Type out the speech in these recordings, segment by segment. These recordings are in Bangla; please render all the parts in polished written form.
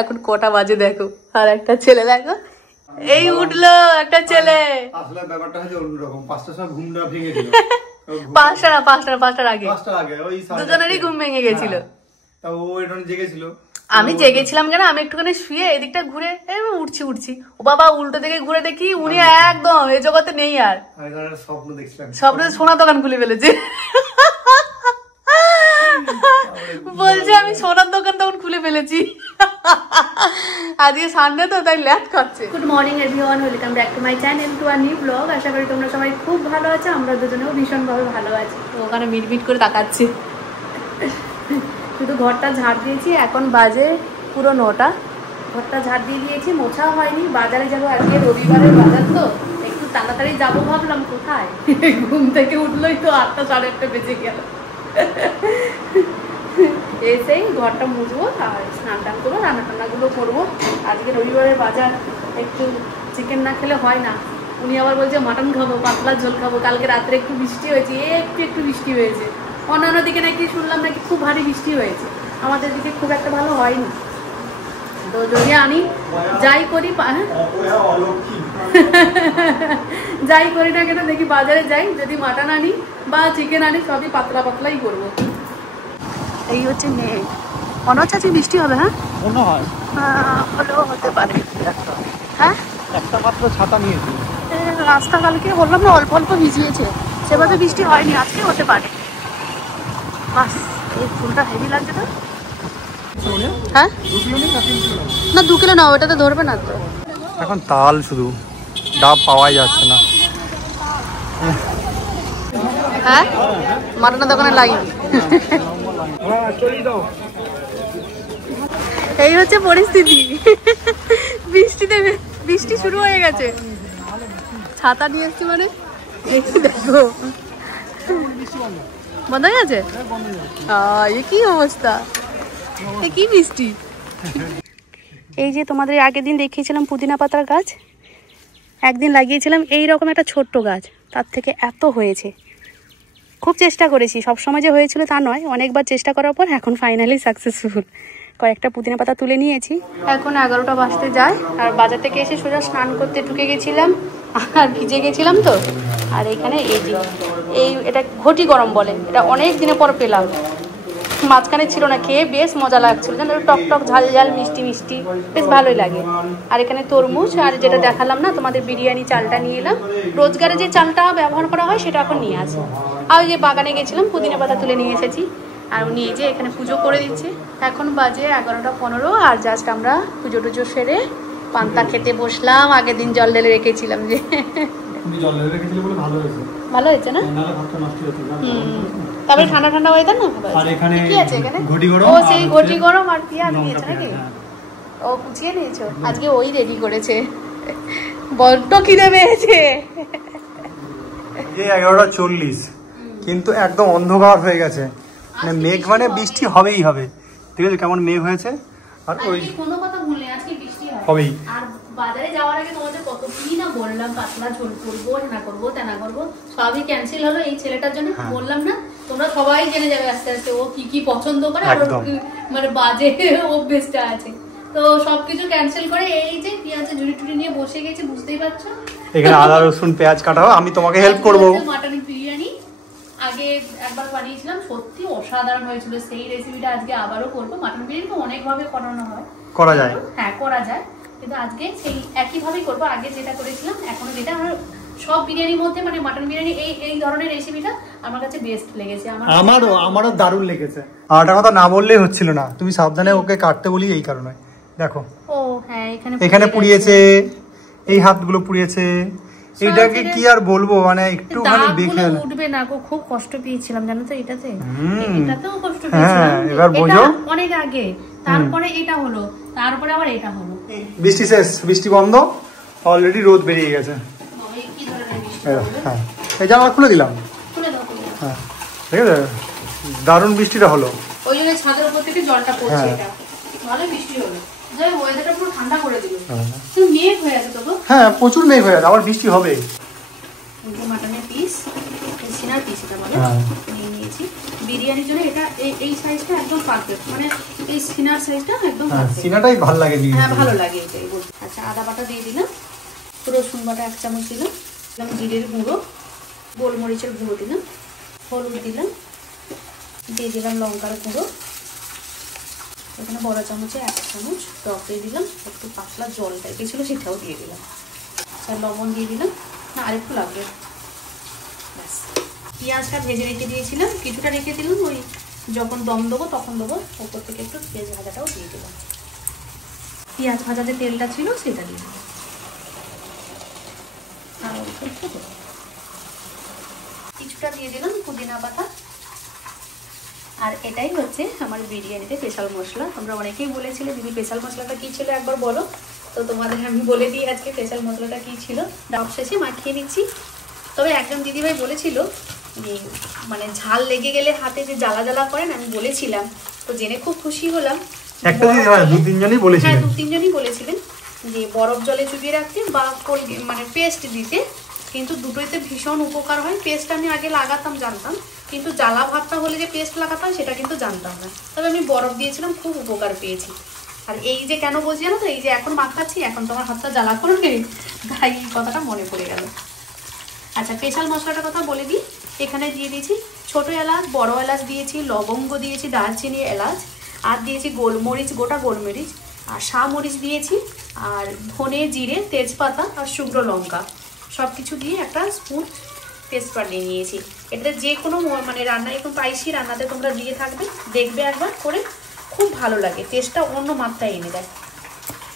এখন কটা বাজে দেখো, আর একটা ছেলে দেখো এই উঠলো, একটা ছেলে। আসলে ব্যাপারটা হচ্ছে অন্যরকম, 5টার সময় ঘুমটা ভেঙে গেল। 5টার আগে ওই দুজনেরই ঘুম ভেঙে গেছিল। তা ও এখন জেগেছিল, আমি জেগেছিলাম কেন, আমি একটুখানি শুয়ে এদিকটা ঘুরে উঠছি, ও বাবা উল্টো দিকে ঘুরে দেখি উনি একদম এই জগতে নেই। আর স্বপ্ন দেখছিলাম, স্বপ্ন সোনা দোকান খুলে ফেলেছে। বলছে আমি সোনার দোকান তখন খুলে ফেলেছি। আজকে সানডে তো তাই ল্যাট খাচ্ছে। Good morning everyone, welcome back to my channel, to a new blog. আশা করি তোমরা সবাই খুব ভালো আছো, আমরা দুজনেও ভীষণভাবে ভালো আছি। তো ওখানে মিটমিট করে তাকাচ্ছি। শুধু ঘরটা ঝাড় দিয়েছি, এখন বাজে পুরো 9টা। ঘরটা ঝাড় দিয়ে দিয়েছি, মোছাও হয়নি। বাজারে যাবো, আজকে রবিবারের বাজার তো একটু তাড়াতাড়ি যাবো ভাবলাম। কোথায়, ঘুম থেকে উঠলোই তো 8টা 8:30 বেজে গেল। এসেই ঘরটা মুছবো আর স্নান টান করবো, রান্না টান্নাগুলো করবো। আজকে রবিবারের বাজার, একটু চিকেন না খেলে হয় না। উনি আবার বলছে মাটন খাবো, পাতলা ঝোল খাবো। কালকে রাত্রে একটু বৃষ্টি হয়েছে, একটু বৃষ্টি হয়েছে। অন্যান্য দিকে নাকি শুনলাম নাকি খুব ভারী বৃষ্টি হয়েছে, আমাদের দিকে খুব একটা ভালো হয়নি। তো যদি আনি যাই করি, যাই করি না কেন দেখি বাজারে যাই, যদি মাটন আনি বা চিকেন আনি সবই পাতলা পাতলাই করবো। এই হচ্ছে মেয়ে, মনে হচ্ছে আজকে বৃষ্টি হবে। হ্যাঁ মনে হয়, হলেও হতে পারে। হ্যাঁ একটা মাত্র ছাতা নিয়েছি, রাস্তা কালকে বললাম না অল্প অল্প ভিজিয়েছে, সেভাবে বৃষ্টি হয়নি, আজকে হতে পারে। বাস এই ফুলটা হেভি লাগছে তো। হ্যাঁ না 2 কিলো না, ওটাতে ধরবে না তো। এখন তাল শুধু, ডাব পাওয়াই যাচ্ছে না। হ্যাঁ মাটনের দোকানে লাইন। এই হচ্ছে পরিস্থিতি, বৃষ্টি শুরু হয়ে গেছে। ছাতা নিয়ে এসছি মানে দেখো বন্ধ হয়ে গেছে। এ কি অবস্থা, এ কি বৃষ্টি। এই যে তোমাদের আগের দিন দেখিয়েছিলাম পুদিনা পাতার গাছ, একদিন লাগিয়েছিলাম এই রকম একটা ছোট্ট গাছ, তার থেকে এত হয়েছে। খুব চেষ্টা করেছি, সবসময় যে হয়েছিল তা নয়, অনেকবার চেষ্টা করার পর এখন ফাইনালি সাকসেসফুল। কয়েকটা পুদিনা পাতা তুলে নিয়েছি। এখন 11টা বাজতে যায়, আর বাজার থেকে এসে সোজা স্নান করতে ঢুকে গেছিলাম, আর ভিজে গেছিলাম তো। আর এখানে এটা ঘটি গরম বলে, এটা অনেক দিনের পর পেলাম। মাঝখানে ছিল না, খেয়ে বেশ মজা লাগছিল, যেন টক টক ঝাল ঝাল মিষ্টি মিষ্টি, বেশ ভালোই লাগে। আর এখানে তরমুজ, আর যেটা দেখালাম না তোমাদের বিরিয়ানি চালটা নিয়ে এলাম। রোজগারে যে চালটা ব্যবহার করা হয় সেটা এখন নিয়ে আসি। আর ওই যে বাগানে গেছিলাম, পুদিনা পাতা তুলে নিয়ে এসেছি। আর উনি এই যে এখানে পুজো করে দিচ্ছে। এখন বাজে 11টা 15, আর জাস্ট আমরা পুজো টুজো সেরে পান্তা খেতে বসলাম। আগের দিন জল ঢেলে রেখেছিলাম, যে ভালো হয়েছে না। তারপরে ঠান্ডা ঠান্ডা ওয়েদার না, কি আছে এখানে, ও সেই ঘটি গরম আর পেঁয়াজ দিয়েছে নাকি, ও কুচিয়ে নিয়েছো। আজকে ওই রেডি করেছে, বড্ড খিদে পেয়েছে। 11:40, কিন্তু একদম অন্ধকার হয়ে গেছে, মানে মেঘ, মানে বৃষ্টি হবেই হবে। ঠিক আছে, কেমন মেঘ হয়েছে। আর ওই কোনো কথা ভুলে আজকে বৃষ্টি হবেই। আর বাজারে যাওয়ার আগে তোমাদের কত কি না বললাম, পাতলা ঝোল করবো, না করবো, তেনা করবো, সবই ক্যান্সেল হলো এই ছেলেটার জন্য। বললাম না, তোমরা সবাই জেনে যাবে আস্তে আস্তে ও কি কি পছন্দ করে, আর মানে বাজে অভ্যেসটা আছে। তো সবকিছু ক্যান্সেল করে এই যে পেঁয়াজের ঝুড়ি টুড়ি নিয়ে বসে গেছি, বুঝতেই পারছো। এখানে আদা রসুন পেঁয়াজ কাটাও, আমি তোমাকে হেল্প করবো। মাটন বিরিয়ানি আগে একবার বানিয়েছিলাম, সত্যি অসাধারণ হয়েছিল। সেই রেসিপিটা আজকে আবারও করবো। মাটন বিরিয়ানি তো অনেক ভাবে করা যায়, হ্যাঁ করা যায়, কিন্তু আজকে সেই একই ভাবেই করবো। আগে যেটা করেছিলাম এখনো যেটা, আমার সব বিরিয়ানির মধ্যে মানে মাটন বিরিয়ানি এই ধরনের রেসিপিটা আমার কাছে বেস্ট লেগেছে। আমারও দারুণ লেগেছে। আর একটা কথা না বললেই হচ্ছিল না, তুমি সাবধানে ওকে কাটতে বলি এই কারণে। দেখো ও হ্যাঁ, এখানে পুড়িয়েছে, এই হাতগুলো পুড়িয়েছে। এটাকে কি আর বলবো, মানে একটু মানে দেখে উঠবে না গো, খুব কষ্ট পেয়েছিলাম জানো তো এটাতেও কষ্ট পেয়েছিলাম। এবার বোঝো, অনেক আগে, তারপরে এটা হলো, তারপরে আবার এটা হলো। বৃষ্টি শেষ, বৃষ্টি বন্ধ, অলরেডি রোদ বেরিয়ে গেছে। হ্যাঁ এই জানলা খুলে দিলাম, হ্যাঁ ঠিক আছে, দারুণ বৃষ্টিটা হলো। ওই জন্য ছাদের উপর থেকে জলটা পড়ছে, এটা ভালো বৃষ্টি হলো। ওয়েদারটা পুরো ঠান্ডা করে দিল। মেঘ হয়ে আছে তো, হ্যাঁ প্রচুর মেঘ হয়ে আছে, আবার বৃষ্টি হবে। মাটনের পিস, সিনার পিস এটা বলে নিয়ে নিয়েছি বিরিয়ানির জন্য। এটা এই সাইজটা একদম পারফেক্ট, মানে এই সিনার সাইজটা একদম পারফেক্ট। সিনাটাই ভালো লাগে দিয়ে। হ্যাঁ ভালো লাগে এটাই। আচ্ছা আদা বাটা দিয়ে দিলাম, রসুন বাটা 1 চামচ দিলাম, জিরের গুঁড়ো, গোলমরিচের গুঁড়ো দিলাম, হলুদ দিলাম, দিয়ে দিলাম লঙ্কার গুঁড়ো, এখানে বড় চামচে 1 চামচ টক দিয়ে দিলাম, একটু পাতলা জল টাইপের ছিল সেটাও দিয়ে দিলাম, আচ্ছা লবণ দিয়ে দিলাম, না আরেকটু লাগবে। ব্যাস, পেঁয়াজটা ভেজে রেখে দিয়েছিলাম, কিছুটা রেখে দিলাম, ওই যখন দম দেবো তখন দেবো, ওপর থেকে একটু পেঁয়াজ ভাজাটাও দিয়ে দিলাম, পেঁয়াজ ভাজা যে তেলটা ছিল সেটা দিয়ে দিলাম, আর কিছুটা দিয়ে দিলাম পুদিনা পাতা। আর এটাই হচ্ছে আমার বিরিয়ানিতে স্পেশাল মশলা। তোমরা অনেকেই বলেছিলে দিদি স্পেশাল মশলাটা কী ছিল একবার বলো, তো তোমাদের আমি বলে দিই আজকে স্পেশাল মশলাটা কী ছিল। ডাব শেষে মাখিয়ে নিচ্ছি। তবে একজন দিদিভাই বলেছিল যে মানে ঝাল লেগে গেলে হাতে যে জ্বালা জ্বালা করেন, আমি বলেছিলাম, তো জেনে খুব খুশি হলাম। একটা দিদিভাই 2-3 জনই বলেছিলেন, হ্যাঁ 2-3 জনই বলেছিলেন যে বরফ জলে চুবিয়ে রাখতে বা মানে পেস্ট দিতে, কিন্তু দুটোইতে ভীষণ উপকার হয়। পেস্ট আমি আগে লাগাতাম জানতাম, কিন্তু জ্বালা ভাতটা হলে যে পেস্ট লাগাতাম সেটা কিন্তু জানতাম না। তবে আমি বরফ দিয়েছিলাম, খুব উপকার পেয়েছি। আর এই যে কেন বলছি জানো তো, এই যে এখন মাখাচ্ছি এখন তোমার হাতটা জ্বালা করবে, তাই এই কথাটা মনে পড়ে গেল। আচ্ছা স্পেশাল মশলাটার কথা বলে দিই। এখানে দিয়ে দিয়েছি ছোটো এলাচ, বড় এলাচ দিয়েছি, লবঙ্গ দিয়েছি, দারচিনি, এলাচ, আর দিয়েছি গোলমরিচ, গোটা গোলমরিচ, আর শাহমরিচ দিয়েছি, আর ধনে, জিরে, তেজপাতা আর শুকনো লঙ্কা সব কিছু দিয়ে একটা স্পুন পেস্ট বানিয়ে নিয়েছি। এটা যে কোনো মানে রান্না, এখন স্পাইসি রান্নাতে তোমরা দিয়ে থাকবে, দেখবে একবার করে, খুব ভালো লাগে, টেস্টটা অন্য মাত্রায় এনে দেয়।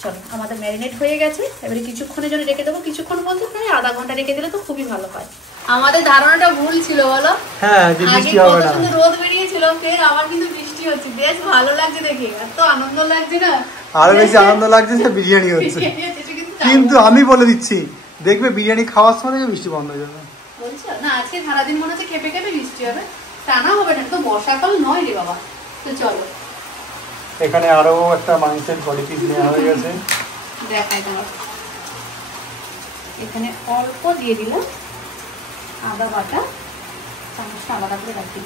চলো আমাদের ম্যারিনেট হয়ে গেছে, এবারে কিছুক্ষণের জন্য রেখে দেবো। কিছুক্ষণ বলতে প্রায় আধা ঘন্টা রেখে দিলে তো খুবই ভালো হয়। আমাদের ধারণাটা ভুল ছিল বলো, হ্যাঁ যে বৃষ্টি হবে না, আগে রোদ বেরিয়েছিল, ফের আবার কিন্তু বৃষ্টি হচ্ছে, বেশ ভালো লাগছে দেখে, এত আনন্দ লাগছে না, আরো বেশি আনন্দ লাগছে যে বিরিয়ানি হচ্ছে। কিন্তু আমি বলে দিচ্ছি, দেখবে বিরিয়ানি খাওয়ার সময় থেকে বৃষ্টি বন্ধ হয়ে যাবে। বলছো না আজকে সারাদিন মনে হচ্ছে খেপে খেপে বৃষ্টি হবে, টানা হবে না, তো বর্ষাকাল নয় রে বাবা। তো চলো এখানে আরো একটা মাংসের বডি পিস নেওয়া হয়ে গেছে, দেখাই তোমার। এখানে অল্প দিয়ে দিলাম আদা বাটা, চামচটা আলাদা করে রাখি,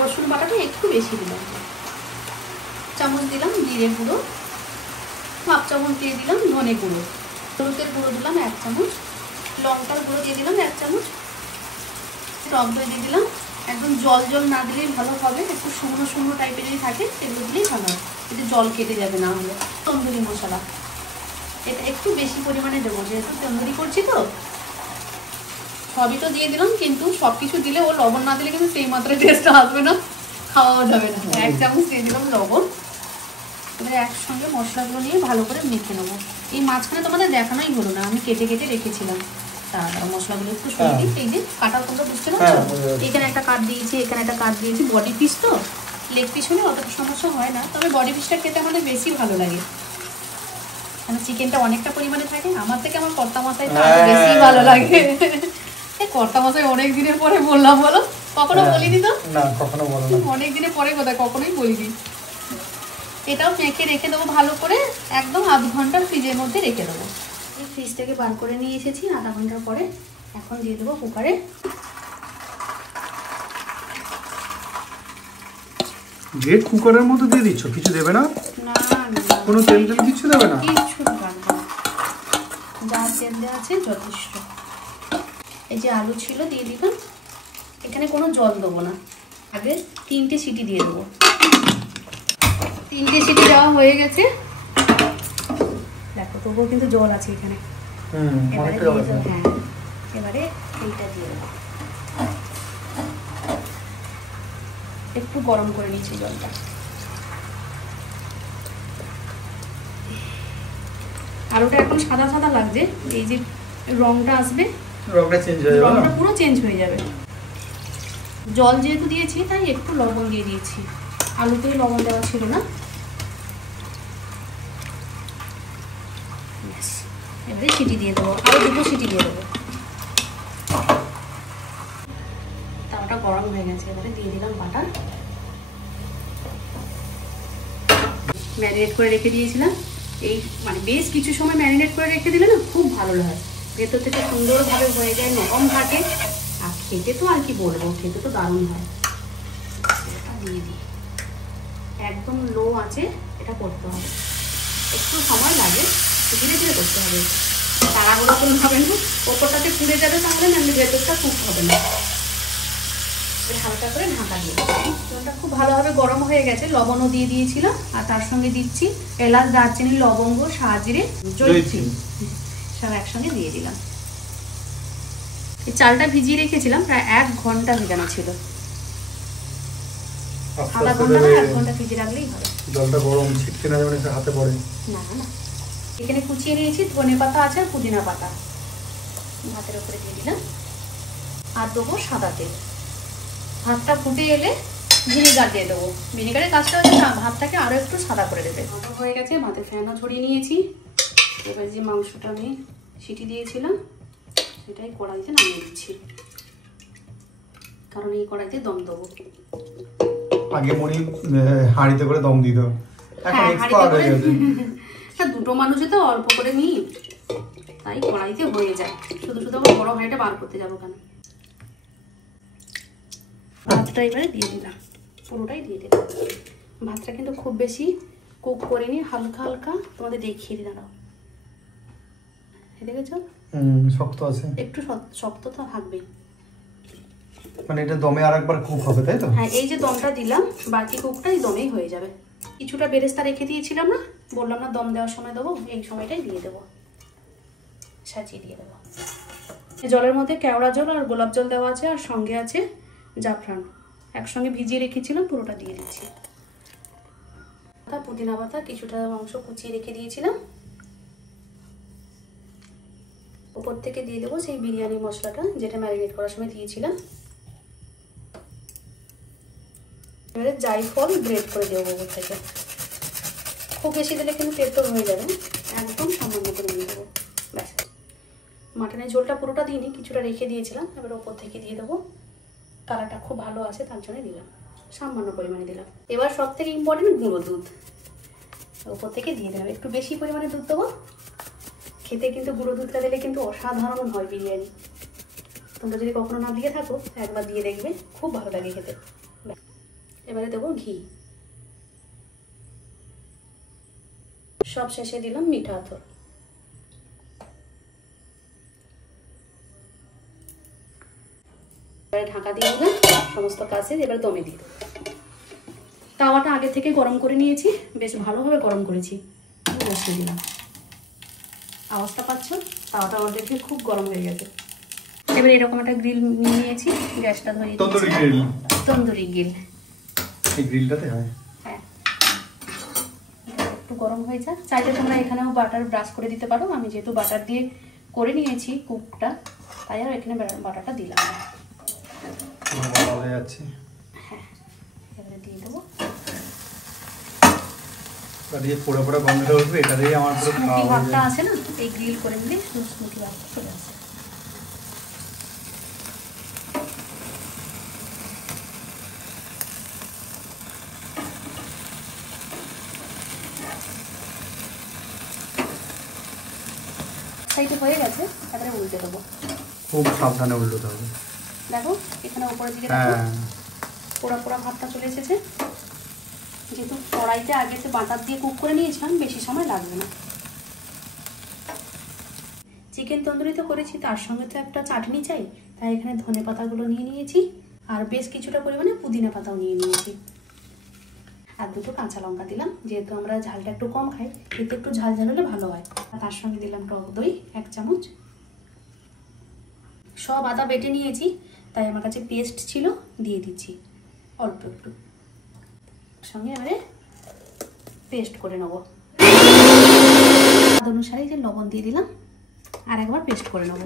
রসুন বাটাটা একটু বেশি দিলাম, চামচ দিলাম জিরে গুঁড়ো, 1/2 চামচ দিয়ে দিলাম ধনে গুঁড়ো, হলুদের গুঁড়ো দিলাম 1 চামচ, লঙ্কার গুঁড়ো দিয়ে দিলাম 1 চামচ, টক দই দিয়ে দিলাম। একদম জল জল না দিলেই ভালো হবে, একটু শুকনো শুকনো টাইপের যদি থাকে সেগুলো দিলেই ভালো হয়, এতে জল কেটে যাবে না হলে। তন্দুরি মশলা এটা একটু বেশি পরিমাণে দেবো, যেহেতু তন্দুরি করছি তো। সবই তো দিয়ে দিলাম, কিন্তু সব কিছু দিলে ও লবণ না দিলে কিন্তু সেই মাত্রায় টেস্টটা আসবে না, খাওয়া যাবে না। 1 চামচ দিয়ে দিলাম লবণ। এবারে একসঙ্গে মশলাগুলো নিয়ে ভালো করে মেখে নেবো। এই মাঝখানে তোমাদের দেখানোই হলো না, আমি কেটে কেটে রেখেছিলাম। তারপর মশলাগুলো একটু সরিয়ে দিই। এই যে কাটা তোমরা বুঝতে পারছো, এখানে একটা কাট দিয়েছি, এখানে একটা কাট দিয়েছি। বডি পিস তো, লেগ পিস হলে অতটা সমস্যা হয় না, তবে বডি পিসটা খেতে আমাদের বেশি ভালো লাগে, কারণ চিকেনটা অনেকটা পরিমাণে থাকে। আমার থেকে আমার কর্তা মশাইটা বেশি ভালো লাগে। কর্তা মশাই অনেক দিনের পরে বললাম বলো, কখনো বলিনি তো না, কখনো বলো না, অনেক দিনের পরে কোথায় কখনোই বলিনি। এটাও মেখে রেখে দেবো ভালো করে, একদম আধ ঘন্টা ফ্রিজের মধ্যে রেখে দেবো। এই ফ্রিজ থেকে বার করে নিয়ে এসেছি আধা ঘন্টার পরে। এখন দিয়ে দেবো কুকারে। গ্রেট কুকারের মতো দিয়ে দিচ্ছ, কিছু দেবে না? না কোনো তেল তেল কিছু দেবে না? কিছু দেবে না, যা তেল দেওয়া আছে যথেষ্ট। এই যে আলু ছিল দিয়ে দিলাম, এখানে কোনো জল দেবো না, আগে 3টে সিটি দিয়ে দেবো। 3টে সিটি দেওয়া হয়ে গেছে, দেখো তবুও কিন্তু জল আছে এখানে। এবারে দিয়ে দেবো, হ্যাঁ এবারে এইটা দিয়ে দেবো, একটু গরম করে নিচ্ছি জলটা। আলুটা এখন সাদা সাদা লাগছে, এই যে রংটা আসবে, রংটা চেঞ্জ হয়ে যাবে, রংটা পুরো চেঞ্জ হয়ে যাবে। জল যেহেতু দিয়েছি তাই একটু লবণ দিয়ে দিয়েছি, আলুতেই লবণ দেওয়া ছিল না। এবারে সিটি দিয়ে দেবো, আরো 2টো সিটি দিয়ে দেবো। তাওয়াটা গরম হয়ে গেছে, এবারে দিয়ে দিলাম বাটার। ম্যারিনেট করে রেখে দিয়েছিলাম, এই মানে বেশ কিছু সময় ম্যারিনেট করে রেখে দিলে না খুব ভালো লাগে, ভেতর থেকে সুন্দরভাবে হয়ে যায়, নরম থাকে, আর খেতে তো আর কি বলবো, খেতে তো দারুণ হয়। দিয়ে দিই একদম লো আছে এটা করতে হবে, একটু সময় লাগে, ধীরে ধীরে করতে হবে, তাড়াহুড়ো করে হবে না, ওপরটাতে পুড়ে যাবে তাহলে না, ভেতরটা কুক হবে না। হালকা করে ঢাকা দিয়ে জলটা খুব ভালোভাবে গরম হয়ে গেছে, লবণও দিয়ে দিয়েছিলাম, আর তার সঙ্গে দিচ্ছি এলাচ, দারচিনি, লবঙ্গ, সাজিরে, জয়িত্রী সব একসঙ্গে দিয়ে দিলাম। এই চালটা ভিজিয়ে রেখেছিলাম প্রায় 1 ঘন্টা ভেজানো ছিল, আধা ঘন্টা না 1 ঘন্টা ভিজিয়ে রাখলেই হবে। জলটা গরম, ছিটকে না যেন হাতে পড়ে। না না, এখানে কুচিয়ে নিয়েছি ধনে পাতা আছে আর পুদিনা পাতা, ভাতের উপরে দিয়ে দিলাম, আর দেবো সাদা তেল। ভাতটা ফুটে এলে ভিনেগার দিয়ে দেবো, ভিনেগারের কাজটা হচ্ছে না ভাতটাকে আরও একটু সাদা করে দেবে। ভাত হয়ে গেছে, ভাতে ফ্যানও ছড়িয়ে নিয়েছি। এবার যে মাংসটা আমি সিটি দিয়েছিলাম সেটাই কড়াইতে নামিয়ে দিচ্ছি, কারণ এই কড়াইতে দম দেবো। আগে মনি হাঁড়িতে করে দম দিত, এখন এক্সপার্ট হয়ে গেছে। হ্যাঁ, দুটো মানুষে তো অল্প করে নিই, তাই কড়াইতে হয়ে যায়, শুধু শুধু বড় হাঁড়িটা বার করতে যাবো কেন। ভাতটা এবারে দিয়ে দিলাম, পুরোটাই দিয়ে দিলাম। ভাতটা কিন্তু খুব বেশি কুক করে নিয়ে হালকা হালকা তোমাদের দেখিয়ে দিই, দাঁড়াও, দেখেছো শক্ত আছে, একটু শক্ত তো থাকবেই, মানে এটা দমে আরেকবার কুক হবে তাই তো? হ্যাঁ, এই যে দমটা দিলাম বাকি কুকটা এই দমেই হয়ে যাবে। কিছুটা বেরেস্তা রেখে দিয়েছিলাম না, বললাম না দম দেওয়ার সময় দেবো, এই সময়টাই দিয়ে দেবো, সাজিয়ে দিয়ে দেবো। জলের মধ্যে কেওড়া জল আর গোলাপ জল দেওয়া আছে, আর সঙ্গে আছে জাফরান, একসঙ্গে ভিজিয়ে রেখেছিলাম, পুরোটা দিয়ে দিচ্ছি। পুদিনা পাতা কিছুটা মাংস কুচিয়ে রেখে দিয়েছিলাম, উপর থেকে দিয়ে দেবো সেই বিরিয়ানি মশলাটা যেটা ম্যারিনেট করার সময় দিয়েছিলাম। এবারে জায়ফল গ্রেট করে দেবো উপর থেকে, খুব বেশি দিলে কিন্তু তেতো হয়ে যাবে, একদম সামান্য করে নিয়ে দেবো, ব্যাস। মাটনের ঝোলটা পুরোটা দিইনি, কিছুটা রেখে দিয়েছিলাম, এবার ওপর থেকে দিয়ে দেবো। কালারটা খুব ভালো আছে তার জন্য দিলাম, সামান্য পরিমাণে দিলাম। এবার সব থেকে ইম্পর্টেন্ট গুঁড়ো দুধ ওপর থেকে দিয়ে দিলাম, একটু বেশি পরিমাণে দুধ দেবো। খেতে কিন্তু গুঁড়ো দুধটা দিলে কিন্তু অসাধারণ হয় বিরিয়ানি, তোমরা যদি কখনো না দিয়ে থাকো একবার দিয়ে দেখবে, খুব ভালো লাগে খেতে। এবারে দেবো ঘি, সব শেষে দিলাম মিঠা আতর। এবারে ঢাকা দিয়ে দিলাম, সমস্ত কাজে এবার দমে দিয়ে দেবো। তাওয়াটা আগে থেকে গরম করে নিয়েছি, বেশ ভালোভাবে গরম করেছি, বসিয়ে দিলাম। আওয়াজটা পাচ্ছ, তাওয়াটা আমার দেখে খুব গরম হয়ে গেছে। এবার এরকম একটা গ্রিল নিয়ে নিয়েছি, গ্যাসটা ধরিয়ে তন্দুরি গ্রিল, তন্দুরি গ্রিল, এই গ্রিলটাতে হয়। হ্যাঁ, একটু গরম হয়ে যায়, চাইলে তোমরা এখানেও বাটার ব্রাশ করে দিতে পারো, আমি যেহেতু বাটার দিয়ে করে নিয়েছি কুকটা, তাই আর এখানে বাটারটা দিলাম না। হয়ে যাচ্ছে, হ্যাঁ, এবারে দিয়ে দেবো। দিয়ে পোড়া পোড়া গন্ধটা উঠবে, এটা দিয়ে আমার পুরো খাওয়া হয়ে ভাবটা যাবে। আছে না, এই গ্রিল করে নিলে স্মুথি ভাবটা চলে আসে। সাইডে হয়ে গেছে, তারপরে উল্টে দেবো, খুব সাবধানে উল্টোতে হবে। দেখো এখানে উপরের দিকে দেখো পোড়া পোড়া ভাতটা চলে এসেছে, যেহেতু কড়াইতে আগে তো বাটার দিয়ে কুক করে নিয়েছিলাম, বেশি সময় লাগবে না। চিকেন তন্দুরি তো করেছি, তার সঙ্গে তো একটা চাটনি চাই, তাই এখানে ধনে পাতাগুলো নিয়ে নিয়েছি, আর বেশ কিছুটা পরিমাণে পুদিনা পাতাও নিয়ে নিয়েছি, আর দুটো কাঁচা লঙ্কা দিলাম, যেহেতু আমরা ঝালটা একটু কম খাই, এতে একটু ঝাল ঝাল হলে ভালো হয়। আর তার সঙ্গে দিলাম টক দই 1 চামচ। সব আদা বেটে নিয়েছি, তাই আমার কাছে পেস্ট ছিল, দিয়ে দিচ্ছি অল্প একটু, সঙ্গে এবারে পেস্ট করে নেবো। স্বাদ অনুসারে যে লবণ দিয়ে দিলাম, আর একবার পেস্ট করে নেবো।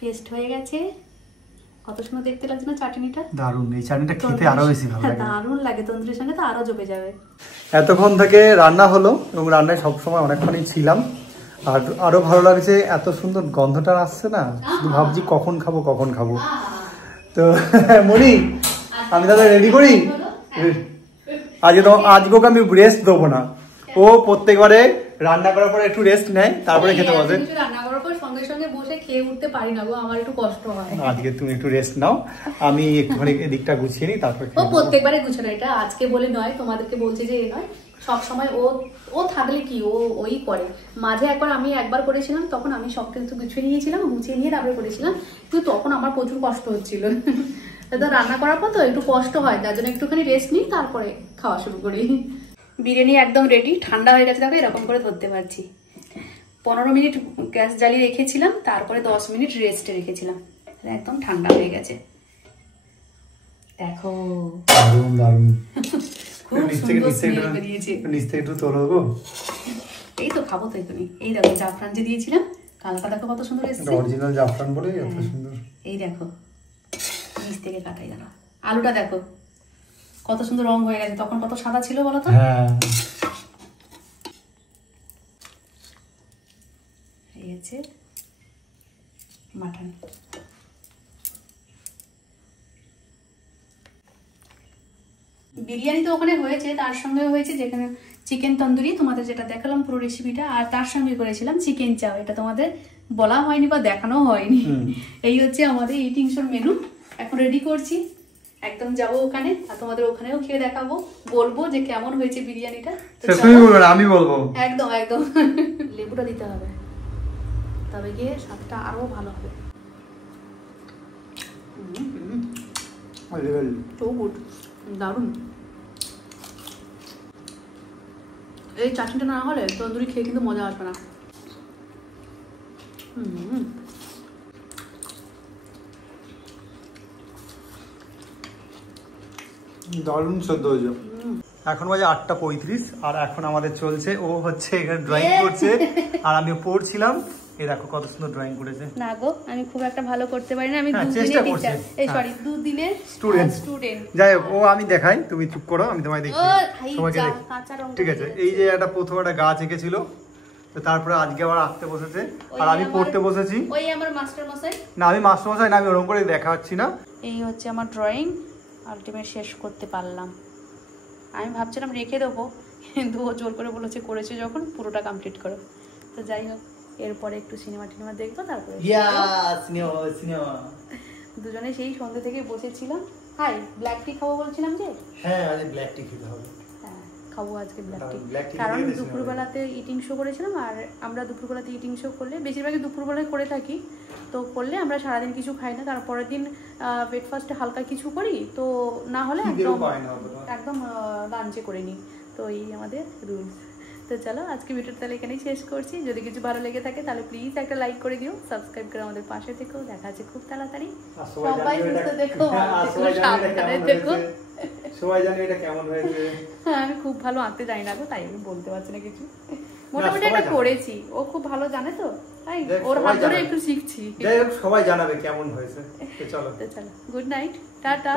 পেস্ট হয়ে গেছে, কত সুন্দর দেখতে লাগছে না চাটনিটা, দারুণ। এই চাটনিটা খেতে আরো বেশি ভালো লাগে, দারুণ লাগে, তন্দুরির সঙ্গে তো আরো জমে যাবে। এতক্ষণ থেকে রান্না হলো, এবং রান্নায় সবসময় অনেকক্ষণই ছিলাম, আর আরো ভালো লাগছে, এত সুন্দর গন্ধটা আসছে না, ভাবছি কখন খাবো কখন খাবো। তো মনি, আমি তাহলে রেডি করি। আজকে ওকে আমি রেস্ট দেবো না, ও প্রত্যেকবারে রান্না করার পরে একটু রেস্ট নেয়, তারপরে খেতে বসে। রান্না করার পর সঙ্গে সঙ্গে বসে খেয়ে উঠতে পারি না গো, আমার একটু কষ্ট হয়। আজকে তুমি একটু রেস্ট নাও, আমি একটুখানি এদিকটা গুছিয়ে নিই, তারপর ও প্রত্যেকবারে গুছানো, এটা আজকে বলে নয়, তোমাদেরকে বলছে যে নয়, সব সময় ও থাকলে কি ওই করে। মাঝে আমি একবার করেছিলাম, তখন আমি সব কিছু গুছিয়ে নিয়েছিলাম, গুছিয়ে নিয়ে তারপরে করেছিলাম, কিন্তু তখন আমার প্রচুর কষ্ট হচ্ছিল। তো রান্না করার পর তো একটু কষ্ট হয়, তার জন্য একটুখানি রেস্ট নিই, তারপরে খাওয়া শুরু করি। বিরিয়ানি একদম রেডি, ঠান্ডা হয়ে গেছে, দেখো এরকম করে ধরতে পারছি। 15 মিনিট গ্যাস জ্বালিয়ে রেখেছিলাম, তারপরে 10 মিনিট রেস্টে রেখেছিলাম, একদম ঠান্ডা হয়ে গেছে। দেখো দারুণ দারুণ, এই তো খাবো তো এখনই। এই দেখো জাফরান যে দিয়েছিলাম কালকা, দেখো কত সুন্দর এসেছে, অরিজিনাল জাফরান বলে এত সুন্দর। এই দেখো নিচ থেকে কাটাই গেল। আলুটা দেখো কত সুন্দর রং হয়ে গেছে, তখন কত সাদা ছিল বলো তো। হ্যাঁ এই হচ্ছে মাটন। বিরিয়ানি তো ওখানে হয়েছে, তার সঙ্গে হয়েছে যেখানে চিকেন তন্দুরি, তোমাদের যেটা দেখালাম পুরো রেসিপিটা, আর তার সঙ্গে করেছিলাম চিকেন চাও, এটা তোমাদের বলা হয়নি বা দেখানো হয়নি। এই হচ্ছে আমাদের ইটিং শোর মেনু। এখন রেডি করছি, একদম যাবো ওখানে, আর তোমাদের ওখানেও খেয়ে দেখাবো, বলবো যে কেমন হয়েছে বিরিয়ানিটা। আমি বলবো একদম একদম। লেবুটা দিতে হবে, তবে গিয়ে স্বাদটা আরো ভালো হবে। সো গুড, দারুণ। এই চাটনিটা না হলে তন্দুরি খেয়ে কিন্তু মজা আসবে না। দারুণ সদ্য হয়েছে। এখন বাজে 8:35, আর এখন আমাদের চলছে, ও হচ্ছে এখানে ড্রয়িং করছে আর আমি পড়ছিলাম। এই দেখো কত সুন্দর ড্রয়িং করেছে। না গো, আমি খুব একটা ভালো করতে পারি না, আমি স্টুডেন্ট। যাই হোক, ও আমি দেখাই, তুমি চুপ করো, আমি তোমায় দেখি সবাইকে দেখি। ঠিক আছে, এই যে একটা প্রথম একটা গাছ এঁকেছিল, তো তারপরে আজকে আবার আঁকতে বসেছে, আর আমি পড়তে বসেছি। ওই আমার মাস্টার মশাই, না আমি মাস্টার মশাই না, আমি ওরকম করে দেখাচ্ছি না। এই হচ্ছে আমার ড্রয়িং, আলটিমেট শেষ করতে পারলাম। আমি ভাবছিলাম রেখে দেবো, কিন্তু ও জোর করে বলেছে করেছে যখন, পুরোটা কমপ্লিট করো। তো যাই হোক, এরপরে একটু সিনেমা টিনেমা দেখবো, তারপরে দুজনে সেই সন্ধ্যে থেকে বসেছিলাম। হাই, ব্ল্যাক টি খাবো বলছিলাম যে, হ্যাঁ আজ ব্ল্যাক টি খেতে হবে। হ্যাঁ খাবো আজকে ব্ল্যাক টি, কারণ দুপুরবেলাতে ইটিং শো করেছিলাম, আর আমরা দুপুরবেলাতে ইটিং শো করলে বেশিরভাগই দুপুরবেলায় করে থাকি, তো করলে আমরা সারাদিন কিছু খাই না, তারপরের দিন ব্রেকফাস্টে হালকা কিছু করি, তো না হলে একদম লাঞ্চে করে নিই, তো এই আমাদের রুলস। তো চলো আজকে ভিডিওটা তাহলে এখানেই শেষ করছি। যদি কিছু ভালো লেগে থাকে তাহলে প্লিজ একটা লাইক করে দিও, সাবস্ক্রাইব করে আমাদের পাশে থেকো। দেখা আছে খুব তাড়াতাড়ি। সবাই সুস্থ দেখো, সাবধানে দেখো। সবাই জানে এটা কেমন হয়েছে। আমি খুব ভালো আঁকতে জানি না গো, তাই আমি বলতে পারছি না কিছু, মোটামুটি একটা করেছি। ও খুব ভালো জানে তো, তাই ওর হাত ধরে একটু শিখছি। যাই হোক, সবাই জানাবে কেমন হয়েছে। তো চলো গুড নাইট, টাটা।